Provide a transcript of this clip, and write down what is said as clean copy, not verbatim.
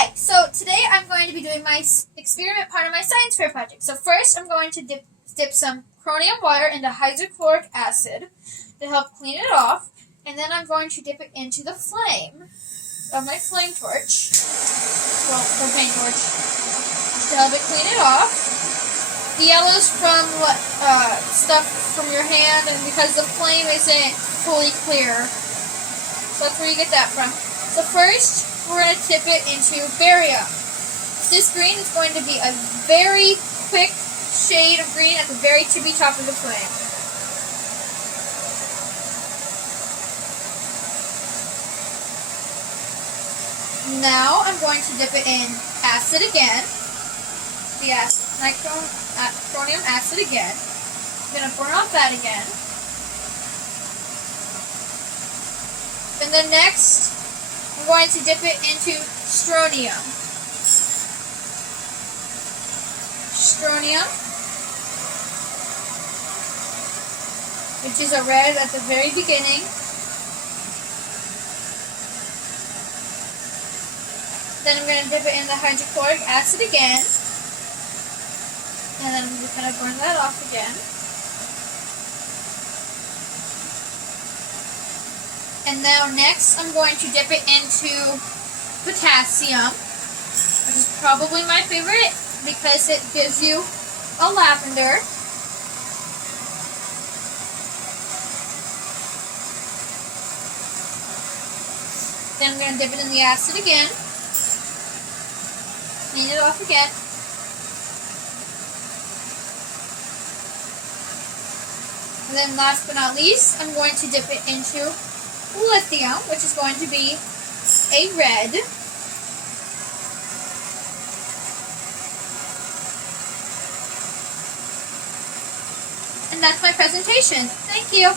Hi, so today I'm going to be doing my experiment part of my science fair project. So first I'm going to dip some chromium water into hydrochloric acid to help clean it off. And then I'm going to dip it into the flame of my flame torch, well, propane torch, to help it clean it off. The yellow's from stuff from your hand, and because the flame isn't fully clear, so that's where you get that from. So first, we're going to tip it into barium. This green is going to be a very quick shade of green at the very tippy top of the flame. Now I'm going to dip it in acid again, the chromium acid again. I'm going to burn off that again. And then next, I'm going to dip it into strontium. Strontium, which is a red at the very beginning. Then I'm going to dip it in the hydrochloric acid again. And then I'm just going to burn that off again. And now next I'm going to dip it into potassium, which is probably my favorite because it gives you a lavender. Then I'm going to dip it in the acid again. Clean it off again. And then last but not least, I'm going to dip it into lithium, which is going to be a red. And that's my presentation. Thank you.